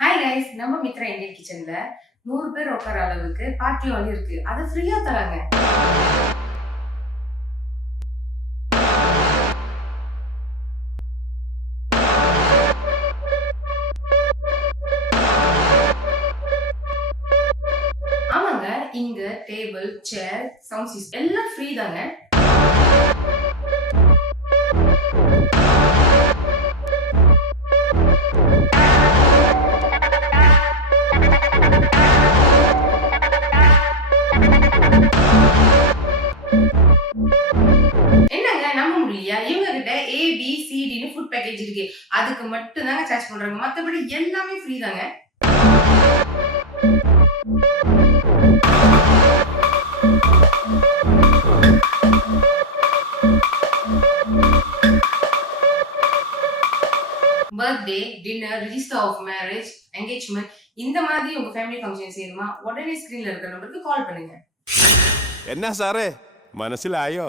Hi guys, நம்ம Mitra Indian கிச்சன்ல 100 பேர் உட்கார அளவுக்கு பார்ட்டி ஹால் இருக்கு. அது ஃப்ரீயா தராங்க. ஆமாங்க, இங்க டேபிள், சேர், சவுண்ட் சிஸ்டம் எல்லாம் ஃப்ரீ தாங்க. என்னங்க நம்ப முடியலையா? இவங்க கிட்ட ABCDன்னு ஃபுட் பேக்கேஜ் இருக்கு. அதுக்கு மட்டும் தாங்க சார்ஜ் பண்றாங்க. மத்தபடி எல்லாமே ஃப்ரீ தாங்க. Birthday, dinner, register of marriage, engagement இந்த மாதிரி உங்க ஃபேமிலி ஃபங்க்ஷன் செய்யணுமா? உடனே ஸ்கிரீன்ல இருக்கிற நம்பருக்கு கால் பண்ணுங்க. എന്നാ സാറേ മനസ്സിലായോ?